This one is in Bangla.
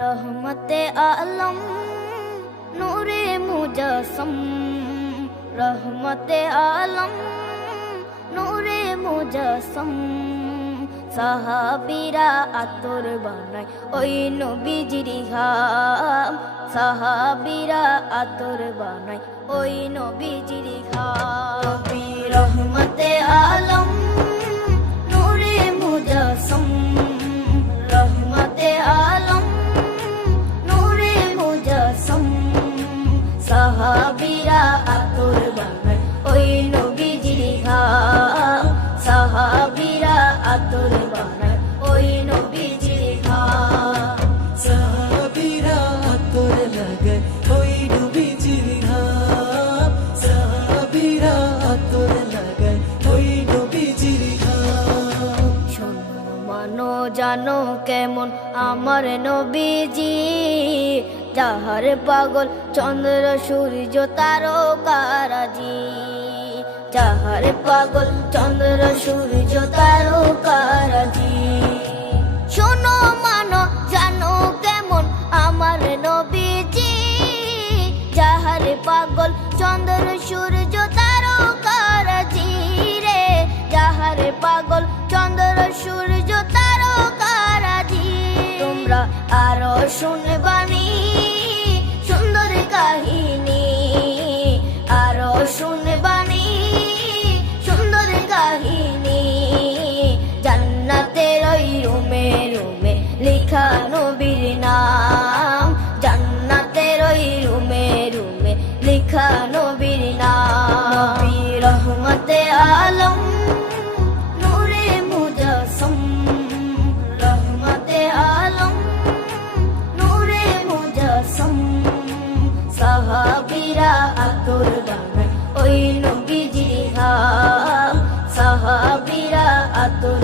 रहमते आलम नूरे मुजस्सम, रहमते आलम नूरे मुजस्सम। সাহাবীরা আতর বানায় ওই নবীজির ঘাম, সাহাবীরা আতর বানায় ওই নবীজির ঘাম। নবী রহমতে আলম নূরে মুজস্সম, রহমতে আলম নূরে মুজস্সম। সাহাবীরা আতর বানায় ওই নবীজির ঘাম, সাহাবীরা আতর বানায় ওই নবীজির ঘাম। সাহাবীরা আতর লাগায় ওই নবীজির ঘাম, সাহাবীরা আতর লাগায় ওই নবীজির ঘাম। শোনো মানো জানো কেমন আমার নবীজি, যাহার পাগল চন্দ্র সূর্য তারকারাজি, যাহার পাগল চন্দ্র সূর্য তারকারাজি। শোনো মানো জানো কেমন আমার নবীজি, যাহার পাগল চন্দ্র সূর্য তারকারাজি রে, যাহার পাগল চন্দ্র সূর্য তারকারাজি। তোমরা আরো শুনবানি সুন্দর কাহিনী, আরো শুনবানি সুন্দর কাহিনী। জান্নাতের ওই রুমে রুমে লেখা নবীর নাম, জান্নাতের ওই রুমে রুমে লেখা নবীর নাম। নবী রহমতে আলম নূরে মুজস্সম, রহমতে আলম নূরে মুজস্সম। সাহাবীরা আতর বানায় ওই নবীজির ঘাম, সাহাবীরা আতর